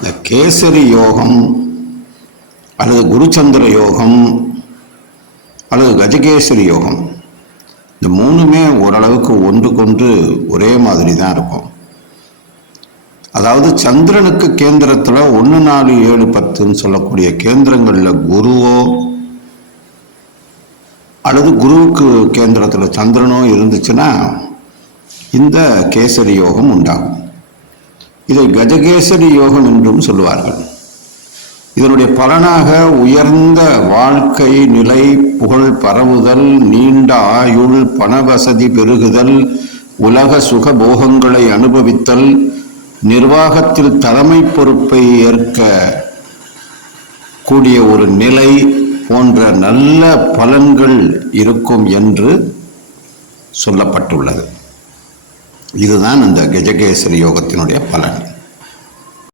இந்த கேசரி யோகம் அல்லது குருச்சந்திர யோகம் அல்லது கஜகேசரி யோகம், இந்த மூணுமே ஓரளவுக்கு ஒன்றுக்கொன்று ஒரே மாதிரி தான் இருக்கும். அதாவது சந்திரனுக்கு கேந்திரத்தில் 1, 4, 7, 10 சொல்லக்கூடிய கேந்திரங்களில் குருவோ அல்லது குருவுக்கு கேந்திரத்தில் சந்திரனோ இருந்துச்சுன்னா இந்த கேசரி யோகம் உண்டாகும். இதை கஜகேசரி யோகம் என்றும் சொல்லுவார்கள். இதனுடைய பலனாக உயர்ந்த வாழ்க்கை நிலை, புகழ் பரவுதல், நீண்ட ஆயுள், பண வசதி பெருகுதல், உலக சுக போகங்களை அனுபவித்தல், நிர்வாகத்தில் தலைமை பொறுப்பை ஏற்க கூடிய ஒரு நிலை போன்ற நல்ல பலன்கள் இருக்கும் என்று சொல்லப்பட்டுள்ளது. இதுதான் இந்த கஜகேசரி யோகத்தினுடைய பலன்.